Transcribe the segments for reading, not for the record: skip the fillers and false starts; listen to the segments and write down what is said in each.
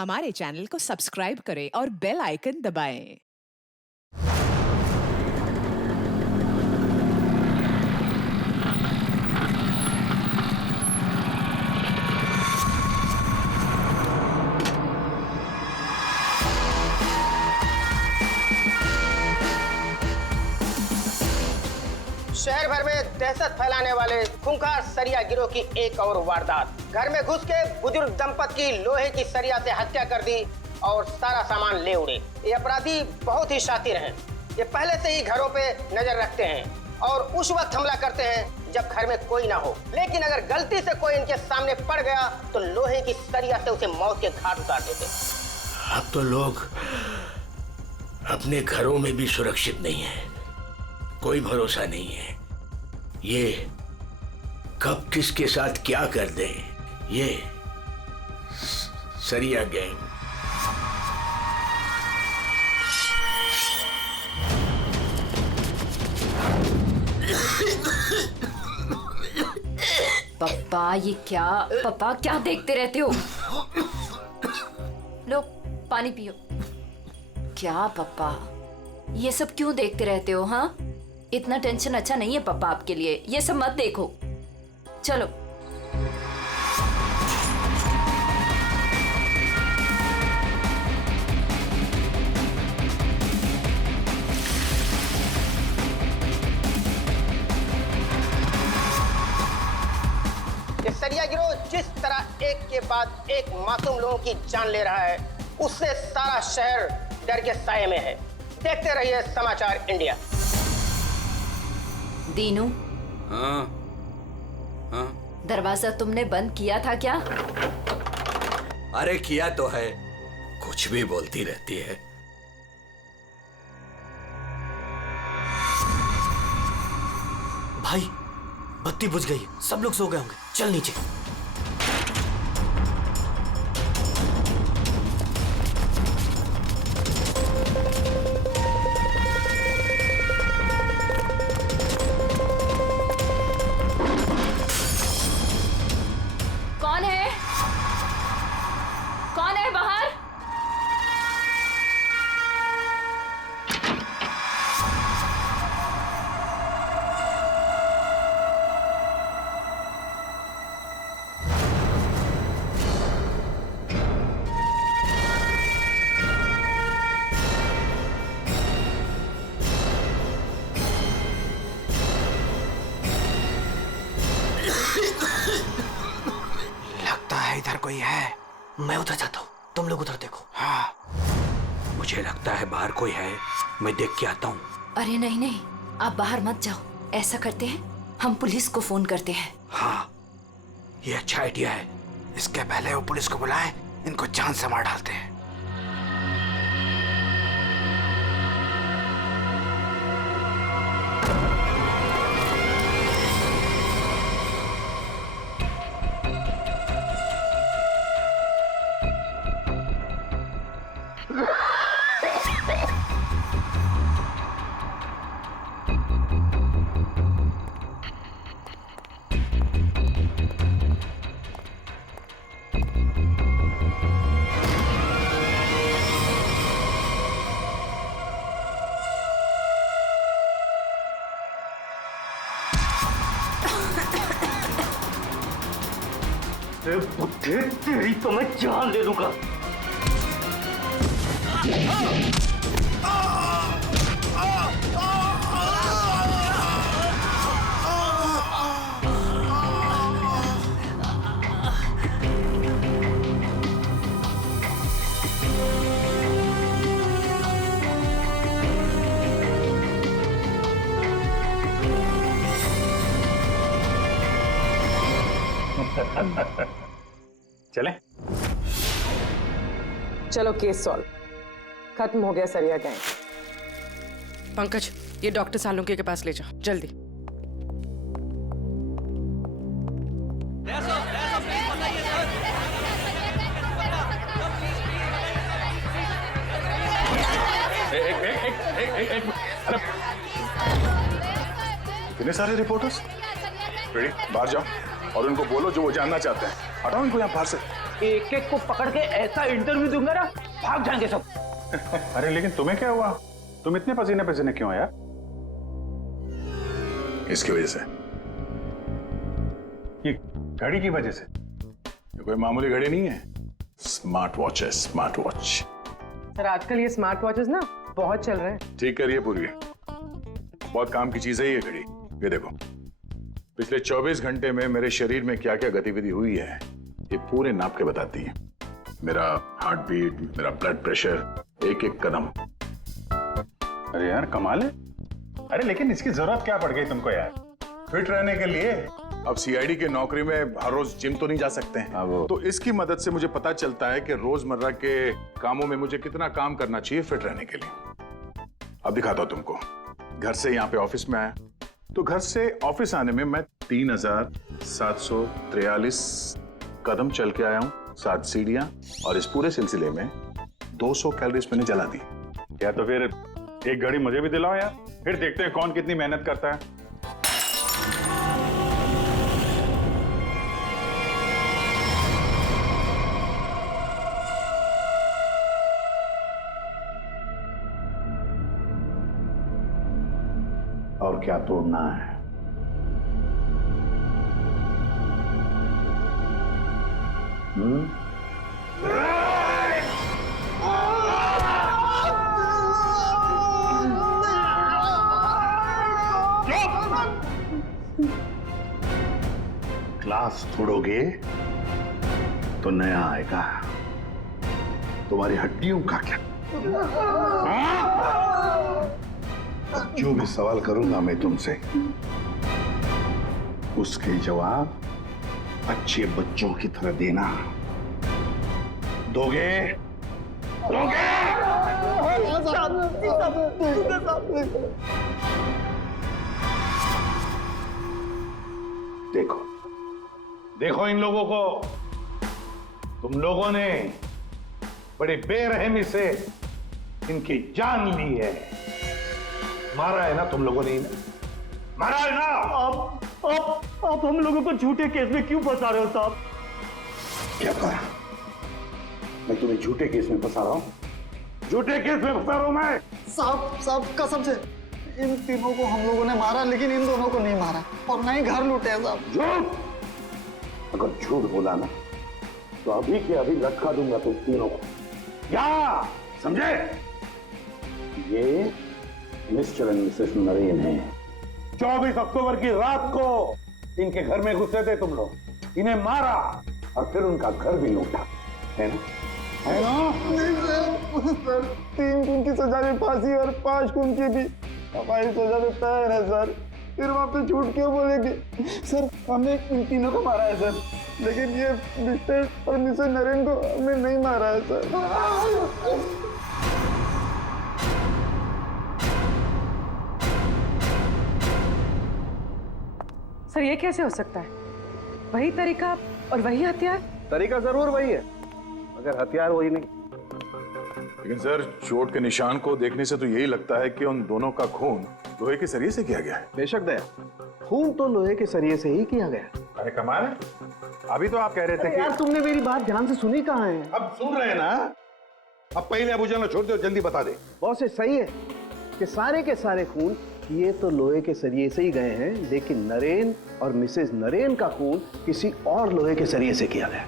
हमारे चैनल को सब्सक्राइब करें और बेल आइकन दबाएं। शहर भर में दहशत फैलाने वाले खूंखार सरिया गिरोह की एक और वारदात। घर में घुस के बुजुर्ग दंपत की लोहे की सरिया से हत्या कर दी और सारा सामान ले उड़े। ये अपराधी बहुत ही शातिर हैं। ये पहले से ही घरों पे नजर रखते हैं और उस वक्त हमला करते हैं जब घर में कोई ना हो। लेकिन अगर गलती से कोई इनके सामने पड़ गया तो लोहे की सरिया से उसे मौत के घाट उतार देते। अब तो लोग अपने घरों में भी सुरक्षित नहीं है, कोई भरोसा नहीं है। ये कब किसके साथ क्या कर दे, ये सरिया गैंग। पप्पा ये क्या, पप्पा क्या देखते रहते हो? लो पानी पियो। क्या पप्पा ये सब क्यों देखते रहते हो? हाँ, इतना टेंशन अच्छा नहीं है पापा आपके लिए, ये सब मत देखो। चलो ये सरिया गिरोह जिस तरह एक के बाद एक मासूम लोगों की जान ले रहा है, उससे सारा शहर डर के साए में है। देखते रहिए समाचार इंडिया। दीनू, हाँ हाँ, दरवाजा तुमने बंद किया था क्या? अरे किया तो है, कुछ भी बोलती रहती है। भाई बत्ती बुझ गई, सब लोग सो गए होंगे, चल नीचे। कौन है? कौन है बाहर? लगता है इधर कोई है। मैं उधर जाता हूँ, तुम लोग उधर देखो। हाँ, मुझे लगता है बाहर कोई है, मैं देख के आता हूँ। अरे नहीं नहीं, आप बाहर मत जाओ। ऐसा करते हैं, हम पुलिस को फोन करते हैं। हाँ, ये अच्छा आइडिया है। इसके पहले वो पुलिस को बुलाएं, इनको जान से मार डालते हैं। बुद्धि तेरी तो मैं जान ले लूंगा। चले चलो केस सॉल्व, खत्म हो गया सरिया गैंग। पंकज, ये डॉक्टर सालुंके के पास ले जाओ जल्दी। इतने सारे रिपोर्टर्स, रेडी, बाहर जाओ और उनको बोलो जो वो जानना चाहते हैं। हटाओ इनको यहाँ बाहर से। एक एक को पकड़ के ऐसा इंटरव्यू दूंगा ना, भाग जाएंगे सब। अरे लेकिन तुम्हें क्या हुआ? तुम इतने पसीने पसीने क्यों यार? इसकी वजह से, ये घड़ी की वजह से। ये कोई मामूली घड़ी नहीं है, स्मार्ट वॉच है, स्मार्ट वॉच। सर आजकल ये स्मार्ट वॉचेस ना बहुत चल रहे हैं। ठीक करिए पूरी, बहुत काम की चीज है ये घड़ी। ये देखो, पिछले 24 घंटे में मेरे शरीर में क्या क्या गतिविधि हुई है ये पूरे नाप के बताती है। मेरा हार्ट बीट, मेरा ब्लड प्रेशर, एक एक कदम। अरे यार कमाल है। अरे लेकिन इसकी जरूरत क्या पड़ गई तुमको यार? फिट रहने के लिए। अब सीआईडी की नौकरी में हर रोज जिम तो नहीं जा सकते हैं, तो इसकी मदद से मुझे पता चलता है कि रोजमर्रा के कामों में मुझे कितना काम करना चाहिए फिट रहने के लिए। अब दिखाता हूं तुमको। घर से यहाँ पे ऑफिस में आया, तो घर से ऑफिस आने में मैं 3743 कदम चल के आया हूँ, 7 सीढ़ियां, और इस पूरे सिलसिले में 200 कैलोरीज मैंने जला दी। या तो फिर एक घड़ी मुझे भी दिलाओ यार, फिर देखते हैं कौन कितनी मेहनत करता है। और क्या तोड़ना है? ग्लास तोड़ोगे तो नया आएगा, तुम्हारी हड्डियों का क्या? जो भी सवाल करूंगा मैं तुमसे, उसके जवाब अच्छे बच्चों की तरह देना। दोगे? दोगे? देखो देखो इन लोगों को, तुम लोगों ने बड़ी बेरहमी से इनकी जान ली है। मारा है ना तुम लोगों ने इन्हें? मारा है ना? आप हम लोगों को झूठे केस में क्यों फंसा रहे हो साहब? क्या कहा? मैं तुम्हें झूठे केस में फंसा रहा हूं? झूठे केस में फंसा रहा हूं मैं? साहब कसम से इन तीनों को हम लोगों ने मारा, लेकिन इन दोनों को नहीं मारा और ना ही घर लूटे हैं साहब। झूठ! अगर झूठ बोला ना तो अभी के अभी लटका दूंगा तुम तीनों को। क्या समझे? ये मिस्टर एंड मिसेस नरेन है। 24 अक्टूबर की रात को इनके घर में घुसे थे तुम लोग, इन्हें मारा और फिर उनका घर भी लूटा, है ना? है ना? नहीं सर, 3 खून की सजा में फांसी और 5 खून की भी हमारी सजा में तैयार है सर। फिर वहां पे झूठ क्यों बोलेंगे? सर हमने इन तीनों को मारा है सर, लेकिन ये मिस्टर और मिसेस नरेन को हमने नहीं मारा है सर। सर ये कैसे हो सकता है? वही तरीका और वही हथियार? तरीका जरूर वही है, मगर हथियार वही नहीं। लेकिन सर चोट के निशान को देखने से तो यही लगता है कि उन दोनों का खून लोहे के सरिये से किया गया है। बेशक दया, खून तो लोहे के सरिये से ही किया गया। अरे कमाल है, अभी तो आप कह रहे थे कि यार तुमने मेरी बात ध्यान से सुनी कहाँ है? अब सुन रहे हैं ना? अब पहले अबू जान छोड़ दो, जल्दी बता दे। बहुत सही है कि सारे के सारे खून ये तो लोहे के सरिये से ही गए हैं, लेकिन नरेन और मिसेस नरेन का खून किसी और लोहे के सरिये से किया गया।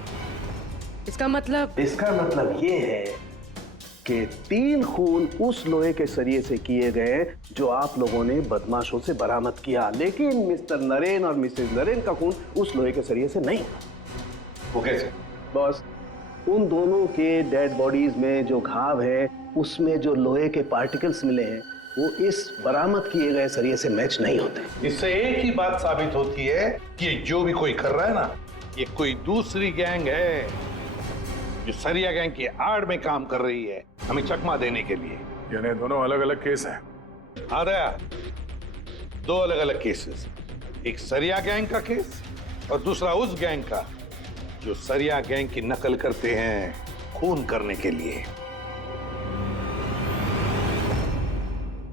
इसका मतलब ये है कि 3 खून उस लोहे के सरिये से किए गए जो आप लोगों ने बदमाशों से बरामद किया, लेकिन मिस्टर नरेन और मिसेस नरेन का खून उस लोहे के सरिये से नहीं। वो कैसे? बस उन दोनों के डेड बॉडीज में जो घाव है, उसमें जो लोहे के पार्टिकल्स मिले हैं वो इस बरामद किए गए सरिये से मैच नहीं होते। इससे एक ही बात साबित होती है कि जो भी कोई कर रहा है ना, ये कोई दूसरी गैंग है जो सरिया गैंग की आड़ में काम कर रही है, हमें चकमा देने के लिए। यानी दोनों अलग अलग केस हैं। हाँ दया, 2 अलग अलग केसेस, एक सरिया गैंग का केस और दूसरा उस गैंग का जो सरिया गैंग की नकल करते हैं खून करने के लिए।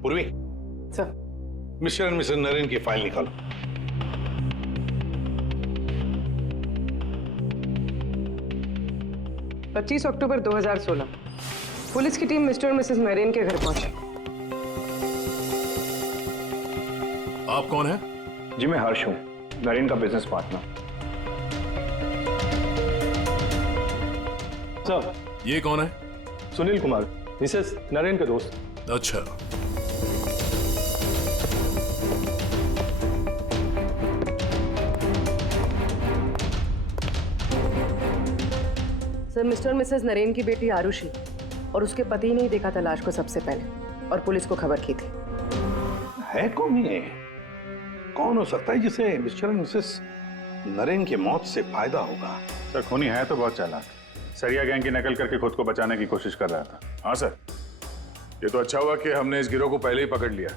Purvi sir mister and Mrs Naren की फाइल निकालो। 25 अक्टूबर 2016 पुलिस की टीम मिस्टर और मिसेस नरेन के घर पहुंची। आप कौन हैं? जी मैं हर्ष हूँ, नरेन का बिजनेस पार्टनर। सर ये कौन है? सुनील कुमार, मिसेस नरेन के दोस्त। अच्छा, सर, मिस्टर और मिसेस नरेन की बेटी आरुषि और उसके पति ने ही देखा था लाश को सबसे पहले और पुलिस को खबर की थी। है कौन ये? कौन हो सकता है जिसे मिस्टर और मिसेस नरेन की मौत से फायदा होगा? सर खूनी है तो बहुत चालाक, सरिया गैंग की नकल करके खुद को बचाने की कोशिश कर रहा था। हाँ सर, ये तो अच्छा हुआ कि हमने इस गिरोह को पहले ही पकड़ लिया,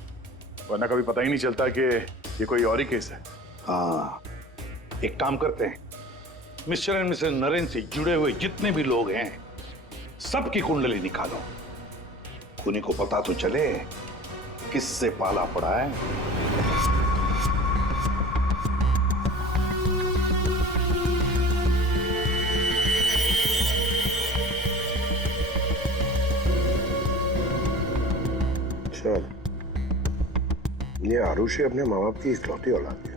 वरना कभी पता ही नहीं चलता कि ये कोई और ही केस है। हाँ, एक काम करते हैं, मिस्टर एंड मिसेस नरेन से जुड़े हुए जितने भी लोग हैं सबकी कुंडली निकालो, खूनी को पता तो चले किससे पाला पड़ा है। सर, ये आरुषि अपने माँ बाप की इकलौती औलाद है।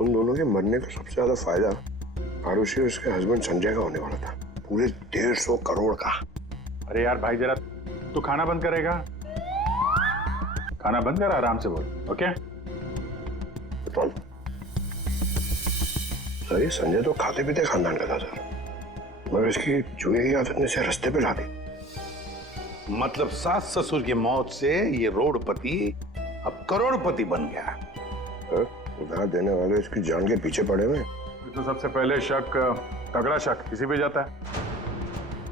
उन दोनों के मरने का सबसे ज्यादा फायदा आरुषि और उसके हस्बैंड संजय का होने वाला था, पूरे 150 करोड़ का। अरे यार भाई, जरा तू खाना बंद करेगा? खाना बंद कर, आराम से बोल। ओके सर, ये संजय तो खाते पीते खानदान का था सर, मगर इसकी जुए की आदत ने इसे रास्ते पे ला दी। मतलब सास ससुर की मौत से ये रोडपति अब करोड़पति बन गया। उधार देने वाले इसकी जान के पीछे पड़े हुए। तो सबसे पहले शक, तगड़ा शक किसी पे जाता है।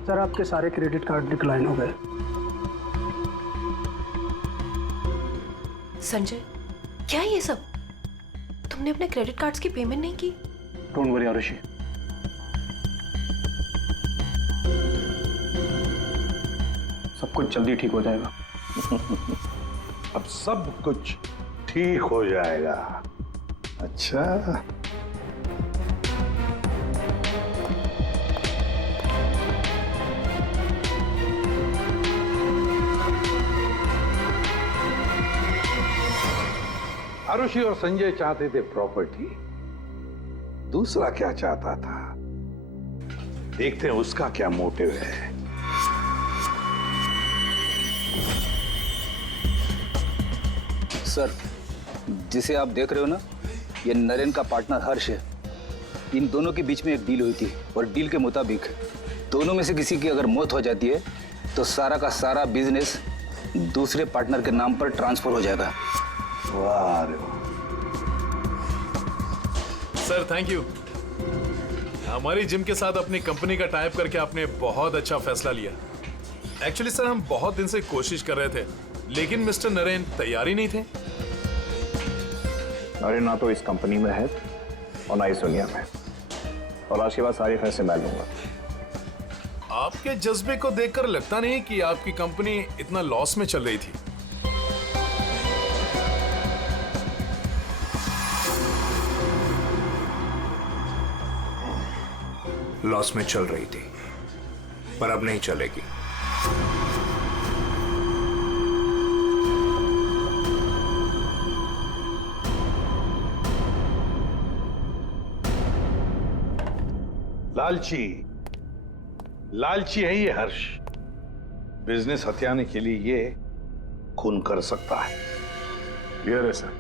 सर, आपके सारे क्रेडिट कार्ड डिक्लाइन हो गए। संजय, क्या है ये सब? तुमने अपने क्रेडिट कार्ड्स की पेमेंट नहीं की? डोंट वरी आरुषि, सब कुछ जल्दी ठीक हो जाएगा। अब सब कुछ ठीक हो जाएगा। अच्छा, आरुषि और संजय चाहते थे प्रॉपर्टी, दूसरा क्या चाहता था, देखते हैं उसका क्या मोटिव है। सर, जिसे आप देख रहे हो ना, ये नरेन का पार्टनर हर्ष है। इन दोनों के बीच में एक डील हुई थी और डील के मुताबिक दोनों में से किसी की अगर मौत हो जाती है तो सारा का सारा बिजनेस दूसरे पार्टनर के नाम पर ट्रांसफर हो जाएगा। वाह रे वाह। Sir thank you. हमारी जिम के साथ अपनी कंपनी का टाइप करके आपने बहुत अच्छा फैसला लिया। एक्चुअली सर, हम बहुत दिन से कोशिश कर रहे थे, लेकिन मिस्टर नरेन तैयार ही नहीं थे। नरेन ना तो इस कंपनी में है और ना इस दुनिया में, और आज के बाद सारे फैसले मैं लूंगा। आपके जज्बे को देखकर लगता नहीं कि आपकी कंपनी इतना लॉस में चल रही थी। लॉस में चल रही थी, पर अब नहीं चलेगी। लालची है ये हर्ष। बिजनेस हथियाने के लिए ये खून कर सकता है। क्लियर है सर,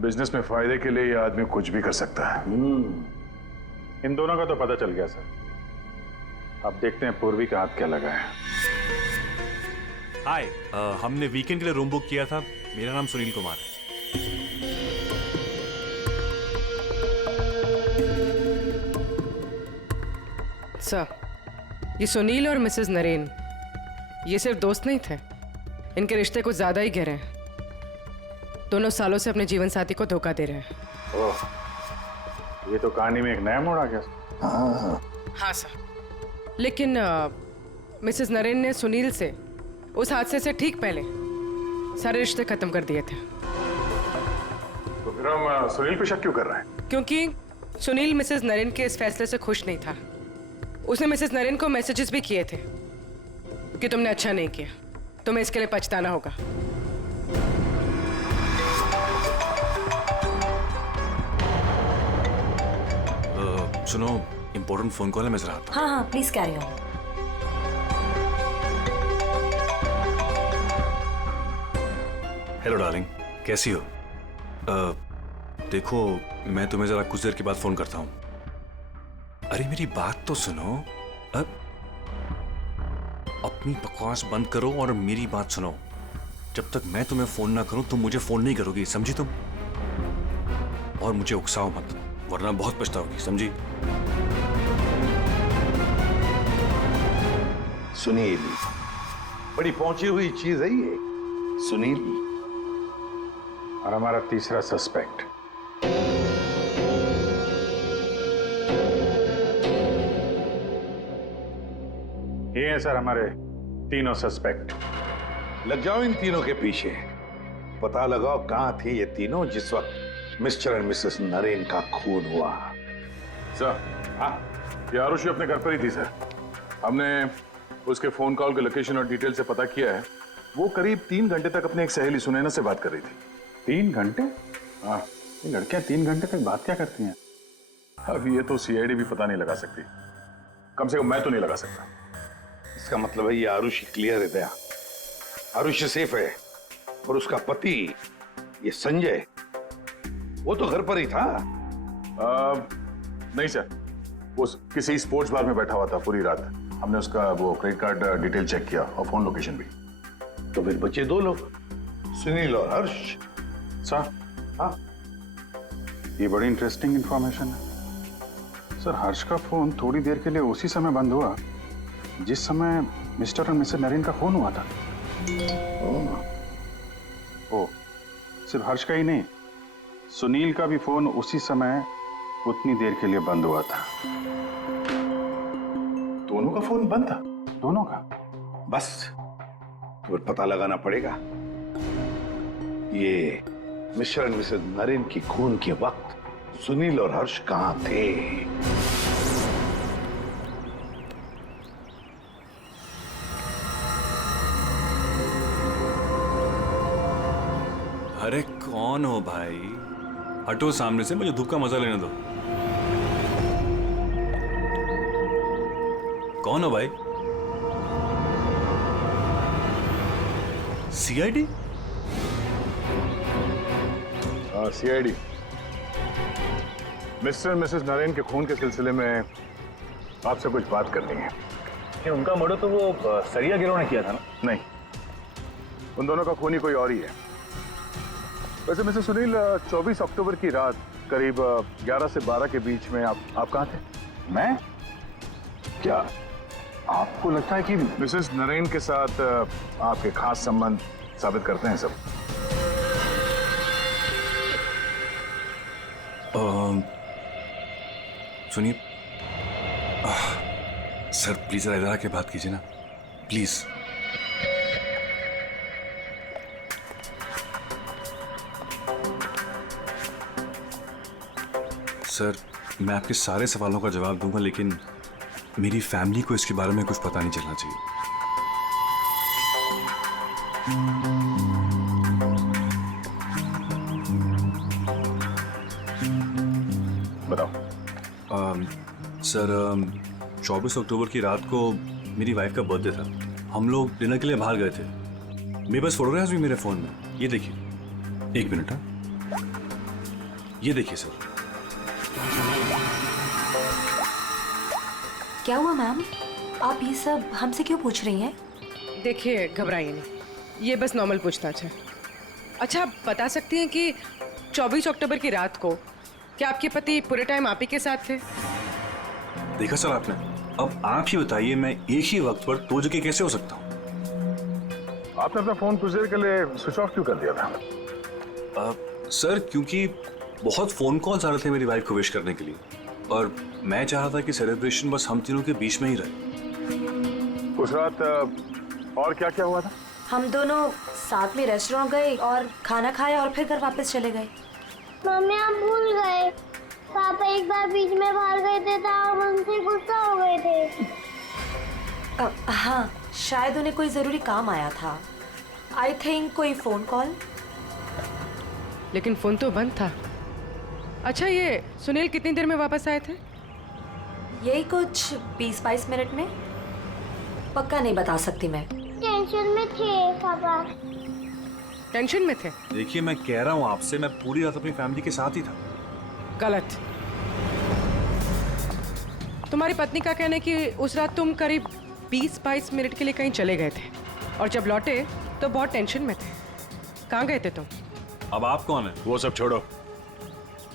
बिजनेस में फायदे के लिए ये आदमी कुछ भी कर सकता है। इन दोनों का तो पता चल गया सर। अब देखते हैं पूर्वी का हाथ क्या लगा है। हाय, हमने वीकेंड के लिए रूम बुक किया था। मेरा नाम सुनील कुमार है। सर, ये सुनील और मिसेस नरेन ये सिर्फ दोस्त नहीं थे, इनके रिश्ते कुछ ज्यादा ही गहरे हैं। दोनों सालों से अपने जीवन साथी को धोखा दे रहे हैं। ओह, ये तो कहानी में एक नया मोड़ आ गया। हाँ सर, लेकिन मिसेस नरेन ने सुनील से उस हादसे से ठीक पहले सारे रिश्ते खत्म कर दिए थे। तो फिर हम सुनील पे शक क्यों कर रहे हैं? क्योंकि सुनील मिसेस नरेन के इस फैसले से खुश नहीं था उसने मिसेस नरेन को मैसेजेस भी किए थे कि तुमने अच्छा नहीं किया, तुम्हें इसके लिए पछताना होगा। सुनो, इम्पोर्टेंट फोन कॉल है, मैं जरा आता हूं। हाँ हाँ please carry on. Hello darling, कैसी हो? देखो, मैं तुम्हें जरा कुछ देर के बाद फोन करता हूँ। अरे मेरी बात तो सुनो। अपनी बकवास बंद करो और मेरी बात सुनो। जब तक मैं तुम्हें फोन ना करूं तुम मुझे फोन नहीं करोगी, समझी तुम? और मुझे उकसाओ मत, वरना बहुत पछताओगी, समझी? सुनील, बड़ी पहुंची हुई चीज है ये। सुनील और हमारा तीसरा सस्पेक्ट। ये हैं सर हमारे तीनों सस्पेक्ट। लग जाओ इन तीनों के पीछे, पता लगाओ कहां थे ये तीनों जिस वक्त मिस्टर एंड मिसेस नरेन का खून हुआ। सर, हाँ, ये आरुषि अपने घर पर ही थी सर। हमने उसके फोन कॉल के लोकेशन और डिटेल से पता किया है। वो करीब 3 घंटे तक अपनी एक सहेली सुनैना से बात कर रही थी। 3 घंटे? हाँ, ये लड़कियां 3 घंटे तक बात क्या करती हैं? अब ये तो सीआईडी भी पता नहीं लगा सकती, कम से कम मैं तो नहीं लगा सकता। इसका मतलब है ये आरुषि क्लियर है दया, आरुषि सेफ है। और उसका पति ये संजय, वो तो घर पर ही था। नहीं सर, वो किसी स्पोर्ट्स बार में बैठा हुआ था पूरी रात। हमने उसका वो क्रेडिट कार्ड डिटेल चेक किया और फोन लोकेशन भी। तो फिर बचे 2 लोग, सुनील और हर्ष। सर, हाँ, ये बड़ी इंटरेस्टिंग इंफॉर्मेशन है सर। हर्ष का फोन थोड़ी देर के लिए उसी समय बंद हुआ जिस समय मिस्टर और मिसेस नरेन का फोन हुआ था। ओ, सिर्फ हर्ष का ही नहीं, सुनील का भी फोन उसी समय उतनी देर के लिए बंद हुआ था। दोनों का फोन बंद था? दोनों का? बस तो पता लगाना पड़ेगा ये मिस्टर एंड मिसेस नरेन की खून के वक्त सुनील और हर्ष कहां थे। अरे कौन हो भाई? हटो सामने से, मुझे धूप का मजा लेने दो। कौन हो भाई? सीआईडी? हाँ, CID. Mister and Mrs Naren के खून के सिलसिले में आपसे कुछ बात करनी है। कि उनका मर्डर तो वो सरिया गिरोह ने किया था ना? नहीं, उन दोनों का खूनी कोई और ही है। वैसे मिस्टर सुनील, 24 अक्टूबर की रात करीब 11 से 12 के बीच में आप कहाँ थे? मैं? क्या आपको लगता है कि मिसेस नरेन के साथ आपके खास संबंध साबित करते हैं सब? सुनिए सर, प्लीज इधर आके बात कीजिए ना, प्लीज। सर, मैं आपके सारे सवालों का जवाब दूंगा, लेकिन मेरी फैमिली को इसके बारे में कुछ पता नहीं चलना चाहिए। बताओ। सर, 24 अक्टूबर की रात को मेरी वाइफ का बर्थडे था। हम लोग डिनर के लिए बाहर गए थे। मेरे पास फोटोग्राफ्स भी मेरे फोन में, ये देखिए। 1 मिनट। हाँ, ये देखिए सर। क्या हुआ मैम? आप ये सब हमसे क्यों पूछ रही हैं? देखिए, घबराइए नहीं, ये बस नॉर्मल पूछताछ है। अच्छा, आप बता सकती हैं कि 24 अक्टूबर की रात को क्या आपके पति पूरे टाइम आप ही के साथ थे? देखा सर आपने, अब आप ही बताइए, मैं एक ही वक्त पर 2 जगह कैसे हो सकता हूँ? आपने अपना फोन कुछ देर के लिए स्विच ऑफ क्यों कर दिया था? सर, क्योंकि बहुत फोन कॉल्स आ रहे थे मेरी वाइफ को विश करने के लिए, और मैं चाह रहा था कि सेलिब्रेशन बस हम तीनों के बीच में ही रहे। उस रात और क्या क्या हुआ था? हम दोनों साथ में रेस्टोरेंट गए और खाना खाया और फिर घर वापस चले गए। मम्मी, आप भूल गए। पापा एक बार बीच में बाहर गए थे तो हम उनसे गुस्सा हो गए थे। हाँ, शायद उन्हें कोई जरूरी काम आया था। आई थिंक कोई फोन कॉल। लेकिन फोन तो बंद था। अच्छा, ये सुनील कितनी देर में वापस आए थे? यही कुछ 20-22 मिनट में। पक्का नहीं बता सकती मैं। टेंशन में थे पापा। टेंशन में थे? देखिए, मैं कह रहा हूँ आपसे, मैं पूरी रात अपनी फैमिली के साथ ही था। गलत। तुम्हारी पत्नी का कहना है कि उस रात तुम करीब 20-22 मिनट के लिए कहीं चले गए थे और जब लौटे तो बहुत टेंशन में थे। कहाँ गए थे तुम? अब आप कौन है? वो सब छोड़ो,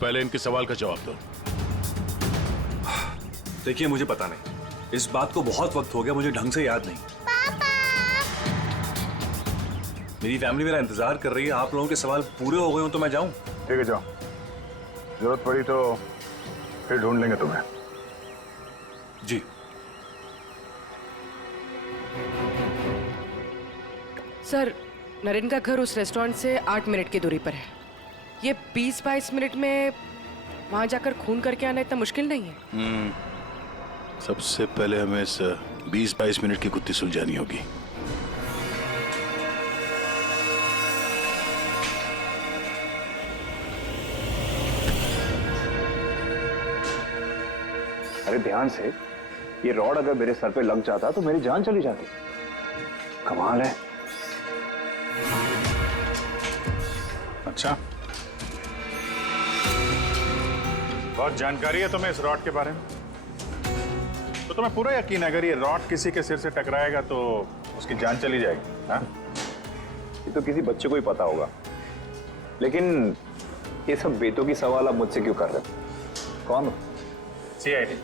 पहले इनके सवाल का जवाब दो। देखिए, मुझे पता नहीं, इस बात को बहुत वक्त हो गया, मुझे ढंग से याद नहीं। मेरी फैमिली मेरा इंतजार कर रही है। आप लोगों के सवाल पूरे हो गए हो तो मैं जाऊं? ठीक है, जाओ। जरूरत पड़ी तो फिर ढूंढ लेंगे तुम्हें। जी। सर, नरेन का घर उस रेस्टोरेंट से 8 मिनट की दूरी पर है। ये 20-22 मिनट में वहां जाकर खून करके आना इतना मुश्किल नहीं है। सबसे पहले हमें इस 20-22 मिनट की गुत्थी सुलझानी होगी। अरे ध्यान से, ये रॉड अगर मेरे सर पे लग जाता तो मेरी जान चली जाती। कमाल है। अच्छा, बहुत जानकारी है तुम्हें इस रॉड के बारे में। तो तुम्हें पूरा यकीन है अगर ये रॉड किसी के सिर से टकराएगा तो उसकी जान चली जाएगी? हाँ? ये तो किसी बच्चे को ही पता होगा, लेकिन ये सब बेतों की सवाल आप मुझसे क्यों कर रहे हो? कौन हो? CID।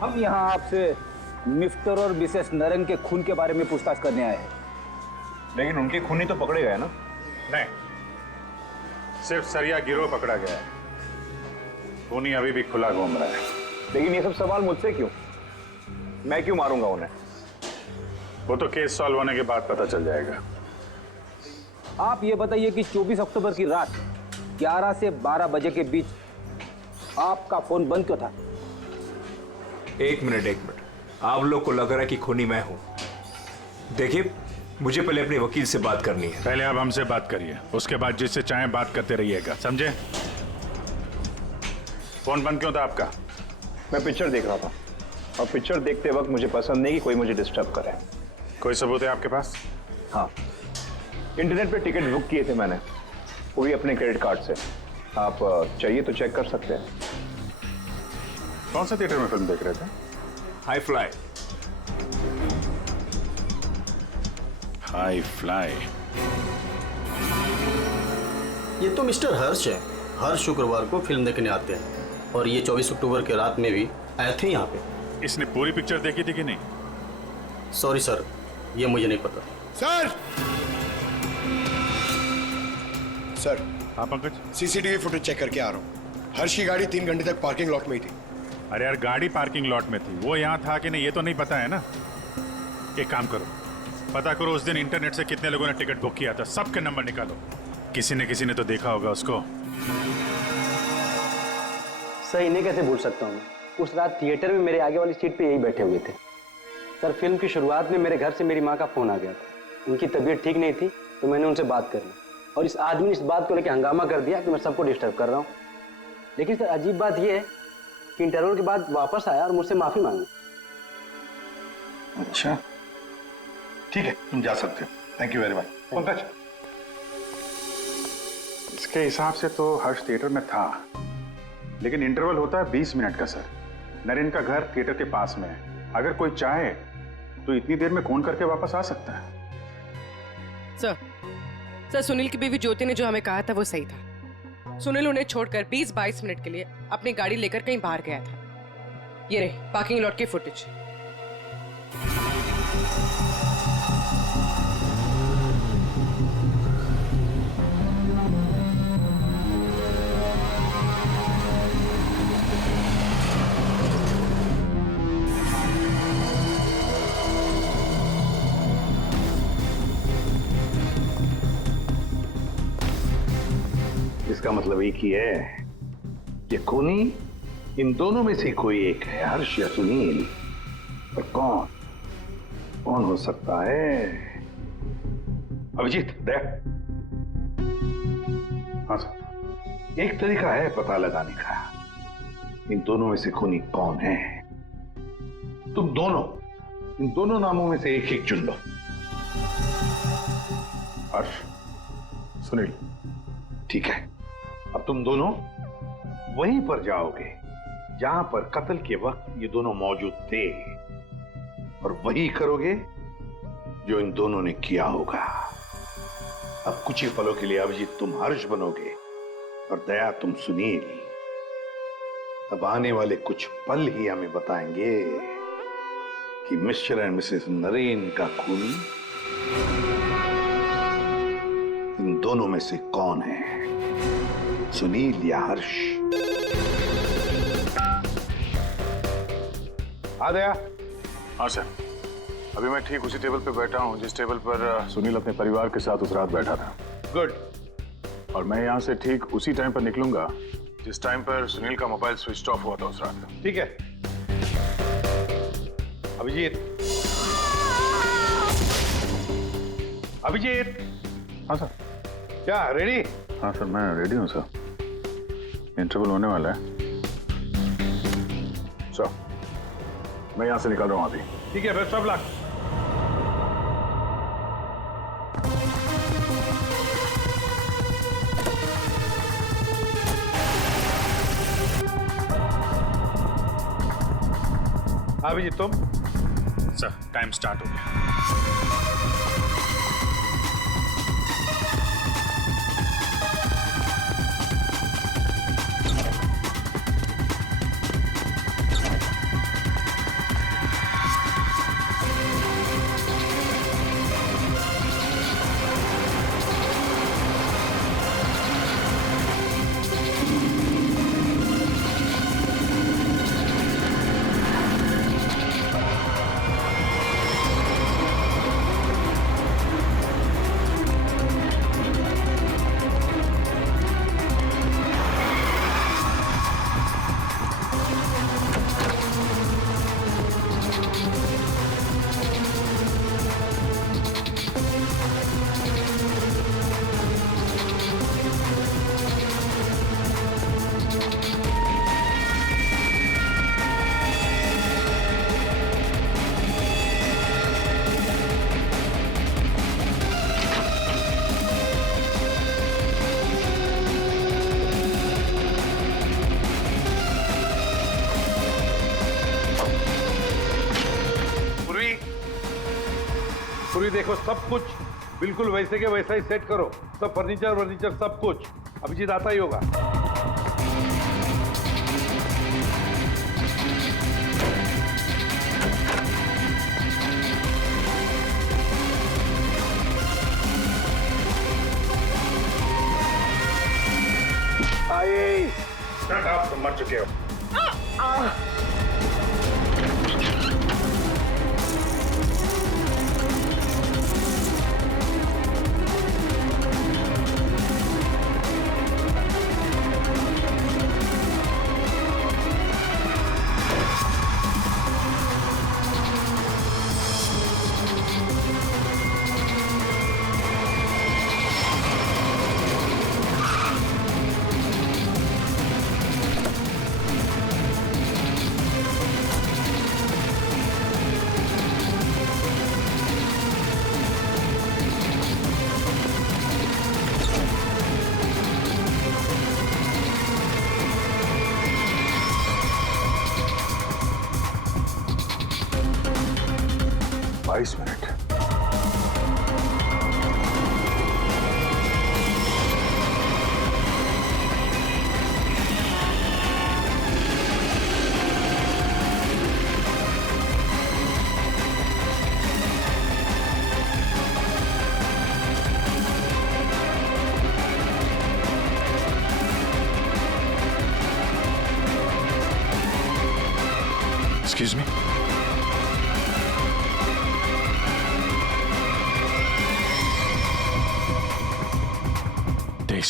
हम यहाँ आपसे मिस्टर और मिसेस नरेन के खून के बारे में पूछताछ करने आए हैं। लेकिन उनके खूनी तो पकड़े गए ना? नहीं, सिर्फ सरिया गिरोह पकड़ा गया है। खूनी अभी भी खुला घूम रहा है। लेकिन ये सब सवाल मुझसे क्यों? मैं क्यों मारूंगा उन्हें? वो तो केस सॉल्व होने के बाद पता चल जाएगा। आप ये बताइए कि 24 अक्टूबर की रात 11 से 12 बजे के बीच आपका फोन बंद क्यों था? एक मिनट। आप लोग को लग रहा है कि खूनी मैं हूं। देखिए, मुझे पहले अपने वकील से बात करनी है। पहले आप हमसे बात करिए, उसके बाद जिससे चाहें बात करते रहिएगा, समझे? फोन बंद क्यों था आपका? मैं पिक्चर देख रहा था और पिक्चर देखते वक्त मुझे पसंद नहीं कि कोई मुझे डिस्टर्ब करे। कोई सबूत है आपके पास? हाँ, इंटरनेट पे टिकट बुक किए थे मैंने, वो भी अपने क्रेडिट कार्ड से। आप चाहिए तो चेक कर सकते हैं। कौन सा थिएटर में फिल्म देख रहे थे? High fly. High fly. ये तो मिस्टर हर्ष है। हर शुक्रवार को फिल्म देखने आते हैं और ये 24 अक्टूबर के रात में भी आए थे यहाँ पे। इसने पूरी पिक्चर देखी थी कि नहीं? सॉरी सर, ये मुझे नहीं पता। सर, हाँ पंकज, CCTV फुटेज चेक करके आ रहा हूँ। हर्ष की गाड़ी 3 घंटे तक पार्किंग लॉट में ही थी। अरे यार, गाड़ी पार्किंग लॉट में थी, वो यहाँ था कि नहीं ये तो नहीं पता है ना। एक काम करो, पता करो उस दिन इंटरनेट से कितने लोगों ने टिकट बुक किया था, सबके नंबर निकालो। किसी ने तो देखा होगा उसको। सर, इन्हें कैसे भूल सकता हूँ मैं? उस रात थिएटर में मेरे आगे वाली सीट पे यही बैठे हुए थे। सर, फिल्म की शुरुआत में मेरे घर से मेरी माँ का फोन आ गया था। उनकी तबीयत ठीक नहीं थी तो मैंने उनसे बात कर ली और इस आदमी ने इस बात को लेकर हंगामा कर दिया कि मैं सबको डिस्टर्ब कर रहा हूँ। लेकिन सर, अजीब बात यह है कि इंटरवल के बाद वापस आया और मुझसे माफी मांगी। अच्छा, ठीक है, तुम जा सकते हो। Thank you very much. Pankaj, इसके हिसाब से तो हर्ष थिएटर में था, लेकिन इंटरवल होता है 20 मिनट का। सर, नरेन का घर थिएटर के पास में है। अगर कोई चाहे तो इतनी देर में खून करके वापस आ सकता है। सर, सुनील की बीवी ज्योति ने जो हमें कहा था वो सही था। सुनील उन्हें छोड़कर 20-22 मिनट के लिए अपनी गाड़ी लेकर कहीं बाहर गया था। ये रहे पार्किंग लॉट की फुटेज। इसका मतलब एक ही है ये खूनी इन दोनों में से कोई एक है, हर्ष या सुनील। पर कौन कौन हो सकता है? अभिजीत, दया। हाँ सर, एक तरीका है पता लगाने का, इन दोनों में से खूनी कौन है। तुम दोनों इन दोनों नामों में से एक चुन लो। हर्ष, सुनील। ठीक है, अब तुम दोनों वहीं पर जाओगे जहां पर कत्ल के वक्त ये दोनों मौजूद थे, और वही करोगे जो इन दोनों ने किया होगा। अब कुछ ही पलों के लिए अभिजीत तुम हर्ष बनोगे और दया तुम सुनील। अब आने वाले कुछ पल ही हमें बताएंगे कि मिस्टर एंड मिसेस नरेन का खूनी इन दोनों में से कौन है, सुनील या हर्ष। आ गया? हाँ सर, अभी मैं ठीक उसी टेबल पे बैठा हूँ जिस टेबल पर सुनील अपने परिवार के साथ उस रात बैठा था। गुड। और मैं यहाँ से ठीक उसी टाइम पर निकलूंगा जिस टाइम पर सुनील का मोबाइल स्विच ऑफ हुआ था उस रात। ठीक है अभिजीत। अभिजीत। हाँ सर। क्या रेडी? हाँ सर, मैं रेडी हूँ सर। इंटरवल होने वाला है सर, मैं यहाँ से निकल रहा हूँ अभी। ठीक है, बेस्ट ऑफ लक। अभिजीत तुम? सर, टाइम स्टार्ट हो गया। पूरी देखो, सब कुछ बिल्कुल वैसे के वैसा ही सेट करो। सब फर्नीचर सब कुछ। अभिजीत आता ही होगा। आइए, आप मर चुके हो। मिनट। Excuse me?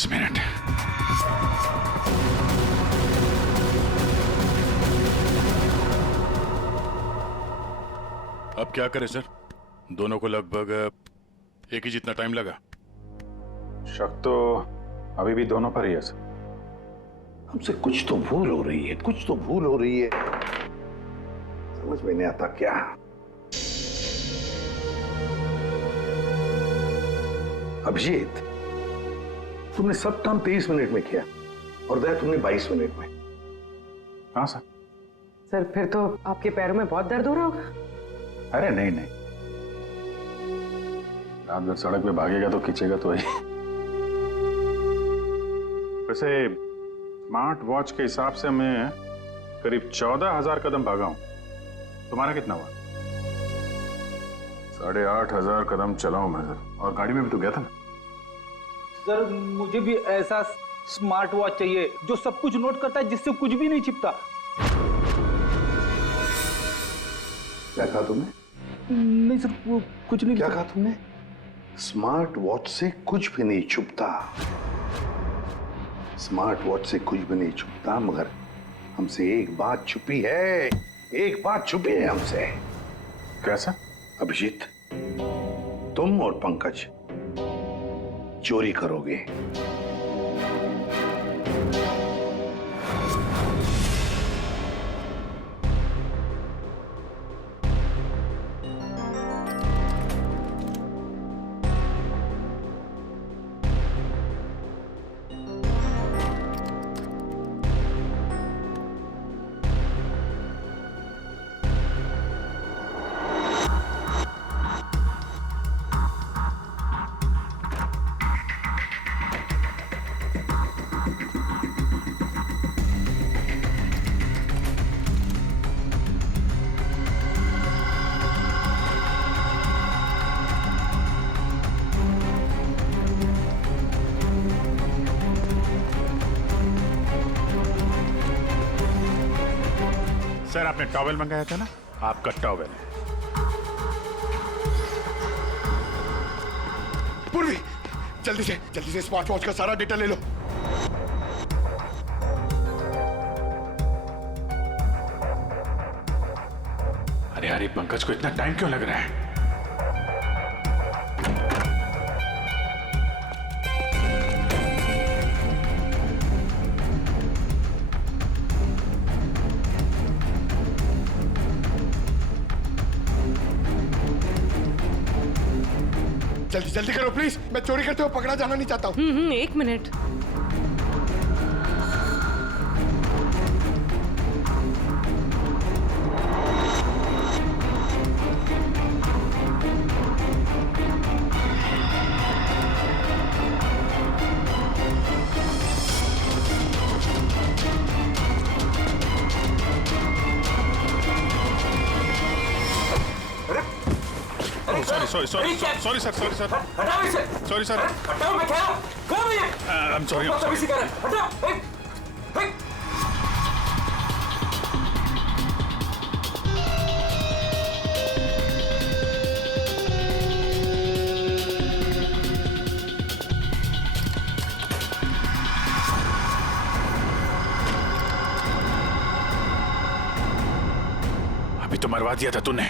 Minute. अब क्या करें सर? दोनों को लगभग एक ही जितना टाइम लगा। शक तो अभी भी दोनों पर ही है सर। हमसे कुछ तो भूल हो रही है, कुछ तो भूल हो रही है। समझ में नहीं आता क्या। अभिजीत, तुमने सब काम 23 मिनट में किया और दया तुमने 22 मिनट में। हाँ सर। सर फिर तो आपके पैरों में बहुत दर्द हो रहा होगा। अरे नहीं नहीं, रात भर सड़क पे भागेगा तो खींचेगा तो ही। वैसे स्मार्ट वॉच के हिसाब से मैं करीब 14,000 कदम भागा हूं। तुम्हारा कितना हुआ? 8,500 कदम चला हूं मैं सर। और गाड़ी में भी तो गया था ना सर। मुझे भी ऐसा स्मार्ट वॉच चाहिए जो सब कुछ नोट करता है, जिससे कुछ भी नहीं छिपता। क्या कहा तुमने? नहीं सर, वो कुछ नहीं। क्या कहा तुमने? स्मार्ट वॉच से कुछ भी नहीं छुपता। स्मार्ट वॉच से कुछ भी नहीं छुपता, मगर हमसे एक बात छुपी है। एक बात छुपी है हमसे। कैसा? अभिजीत, तुम और पंकज चोरी करोगे। सर आपने टॉवेल मंगाया था ना, आपका टॉवेल। पूर्वी, जल्दी से स्मार्ट वॉच का सारा डेटा ले लो। अरे अरे पंकज को इतना टाइम क्यों लग रहा है? जल्दी करो प्लीज, मैं चोरी करते हुए पकड़ा जाना नहीं चाहता हूँ। 1 minute. Sorry sir. I am sorry. अभी तो मरवा दिया था तूने।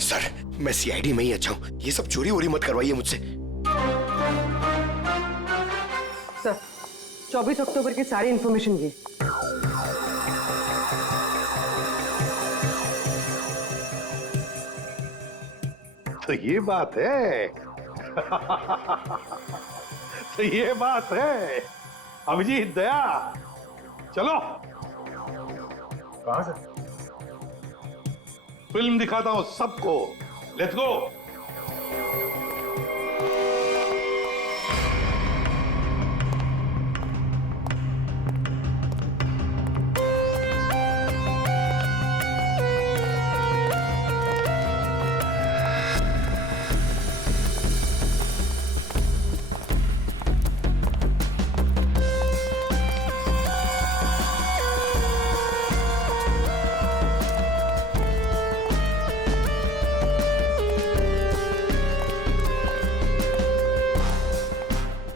सर मैं सीआईडी में ही अच्छा हूँ, ये सब चोरी वोरी मत करवाइए मुझसे। सर 24 अक्टूबर की सारी इंफॉर्मेशन ये। तो ये बात है। तो ये बात है। अभिजीत, दया, चलो। कहां से? फिल्म दिखाता हूं सबको। Let's go.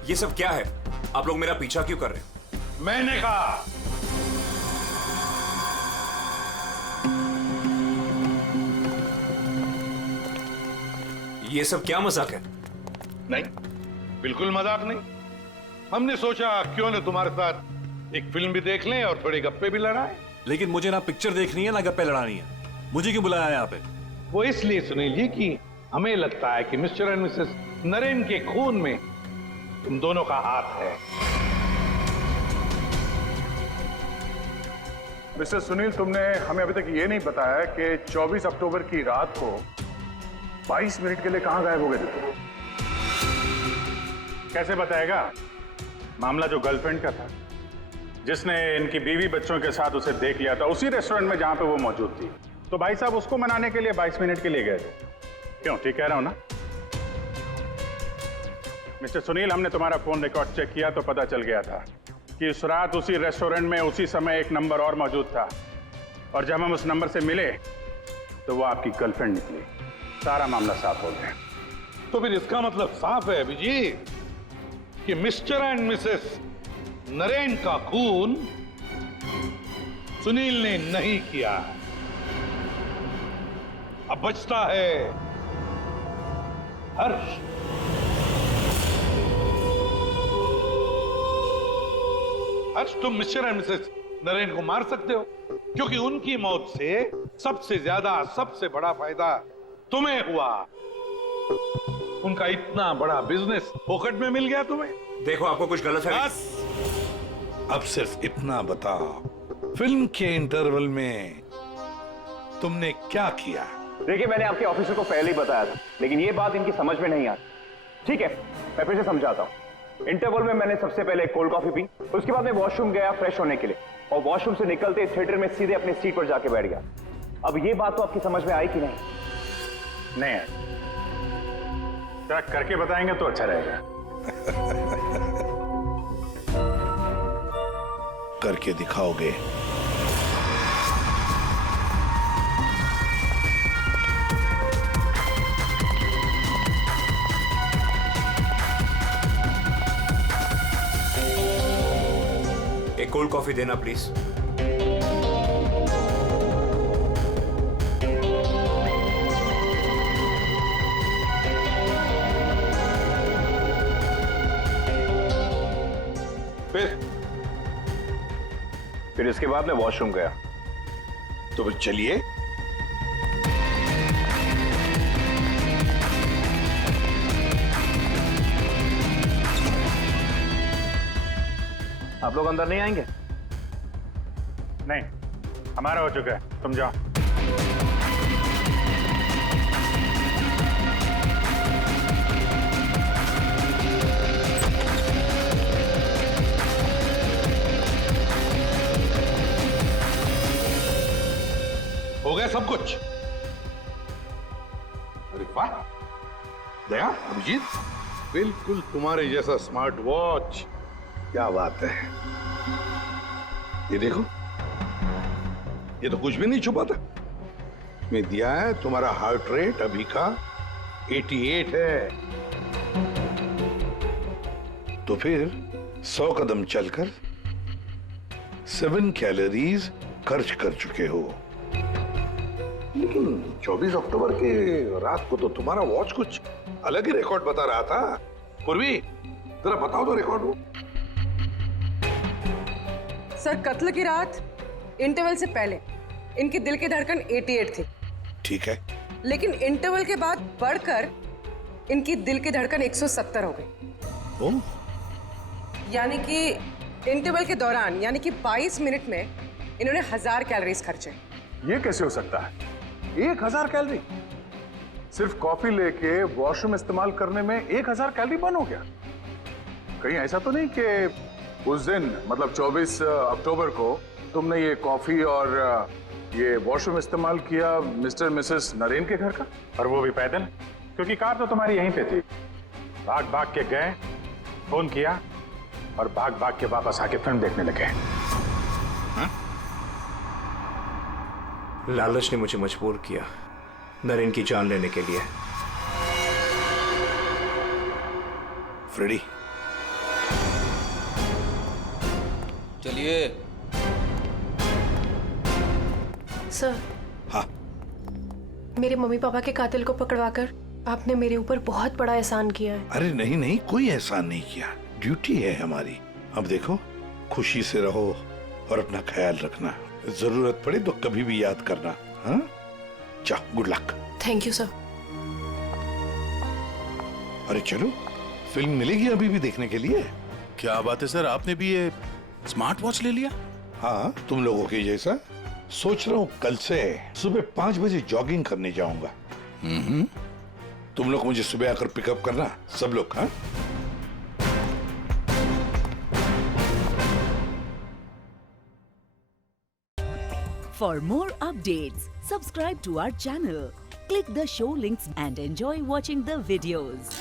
ये सब क्या है? आप लोग मेरा पीछा क्यों कर रहे हैं? मैंने कहा ये सब क्या मजाक है? नहीं, बिल्कुल मजाक नहीं। हमने सोचा क्यों न तुम्हारे साथ एक फिल्म भी देख लें और थोड़ी गप्पे भी लड़ाएं। लेकिन मुझे ना पिक्चर देखनी है ना गप्पे लड़ानी है। मुझे क्यों बुलाया यहाँ पे? वो इसलिए सुनील जी कि हमें लगता है कि मिस्टर एंड मिसेस नरेन के खून में तुम दोनों का हाथ है। मिस्टर सुनील, तुमने हमें अभी तक ये नहीं बताया कि 24 अक्टूबर की रात को 22 मिनट के लिए कहां गायब हो गए थे तुम? कैसे बताएगा? मामला जो गर्लफ्रेंड का था, जिसने इनकी बीवी बच्चों के साथ उसे देख लिया था उसी रेस्टोरेंट में जहां पे वो मौजूद थी, तो भाई साहब उसको मनाने के लिए 22 मिनट के लिए गए थे। क्यों, ठीक कह रहा हूं ना? मिस्टर सुनील, हमने तुम्हारा फोन रिकॉर्ड चेक किया तो पता चल गया था कि उस रात उसी रेस्टोरेंट में उसी समय एक नंबर और मौजूद था, और जब हम उस नंबर से मिले तो वो आपकी गर्लफ्रेंड निकली। सारा मामला साफ हो गया। तो फिर इसका मतलब साफ है अभिजीत कि मिस्टर एंड मिसेस नरेन का खून सुनील ने नहीं किया। अब बचता है हर्ष। हर्ष, तुम मिस्टर एंड मिसेस नरेन को मार सकते हो क्योंकि उनकी मौत से सबसे ज्यादा, सबसे बड़ा फायदा तुम्हें हुआ। उनका इतना बड़ा बिजनेस फोकट में मिल गया तुम्हें। देखो, आपको कुछ गलत है। बस अब सिर्फ इतना बताओ, फिल्म के इंटरवल में तुमने क्या किया? देखिए, मैंने आपके ऑफिसर को पहले ही बताया था, लेकिन ये बात इनकी समझ में नहीं आती। ठीक है, मैं फिर से समझाता हूँ। इंटरवल में मैंने सबसे पहले कोल्ड कॉफी पी, उसके बाद मैं वॉशरूम गया फ्रेश होने के लिए, और वॉशरूम से निकलते थिएटर में सीधे अपनी सीट पर जाके बैठ गया। अब ये बात तो आपकी समझ में आई कि नहीं? नहीं है। जरा करके बताएंगे तो अच्छा रहेगा। करके दिखाओगे? एक कोल्ड कॉफी देना प्लीज। फिर इसके बाद मैं वॉशरूम गया। तो फिर चलिए। आप लोग अंदर नहीं आएंगे? नहीं, हमारा हो चुका है, तुम जाओ। हो गया सब कुछ? अरे वाह दया, अभिजीत, बिल्कुल तुम्हारे जैसा स्मार्ट वॉच। क्या बात है। ये देखो, ये तो कुछ भी नहीं छुपा था। मैं दिया है तुम्हारा हार्ट रेट अभी का 88 है। तो फिर 100 कदम चलकर 7 कैलोरीज खर्च कर चुके हो। लेकिन 24 अक्टूबर के रात को तो तुम्हारा वॉच कुछ अलग ही रिकॉर्ड बता रहा था। पूर्वी, जरा बताओ तो रिकॉर्ड वो। सर, कत्ल की रात इंटरवल से पहले इनकी दिल की धड़कन 88 थी। ठीक है। लेकिन इंटरवल के बाद बढ़कर इनकी दिल की धड़कन 170 हो गई। ओह। यानी कि इंटरवल के दौरान, यानी कि 22 मिनट में इन्होंने 1000 कैलोरीज खर्चे। ये कैसे हो सकता है? 1000 कैलोरी? सिर्फ कॉफी लेके वॉशरूम इस्तेमाल करने में 1000 कैलोरी बर्न हो गया? कहीं ऐसा तो नहीं कि उस दिन, मतलब 24 अक्टूबर को तुमने ये कॉफी और ये वॉशरूम इस्तेमाल किया मिस्टर मिसेस नरेन के घर का? और वो भी पैदल, क्योंकि कार तो तुम्हारी यहीं पे थी। भाग भाग के गए, फोन किया और भाग भाग के वापस आके फिल्म देखने लगे। लालच ने मुझे मजबूर किया नरेन की जान लेने के लिए। फ्रेडी, चलिए। सर। हाँ। मेरे मम्मी पापा के कातिल को पकड़वाकर आपने मेरे ऊपर बहुत बड़ा एहसान किया है। अरे नहीं नहीं, कोई एहसान नहीं किया, ड्यूटी है हमारी। अब देखो, खुशी से रहो और अपना ख्याल रखना। जरूरत पड़े तो कभी भी याद करना। हाँ, जाओ, good luck. Thank you sir. अरे चलो, फिल्म मिलेगी अभी भी देखने के लिए। क्या बात है सर, आपने भी ये स्मार्ट वॉच ले लिया? हाँ, तुम लोगों के जैसा। सोच रहा हूँ कल से सुबह 5 बजे जॉगिंग करने जाऊंगा। तुम लोग मुझे सुबह आकर पिकअप करना, सब लोग। हाँ, For more updates, subscribe to our channel, click the show links and enjoy watching the videos.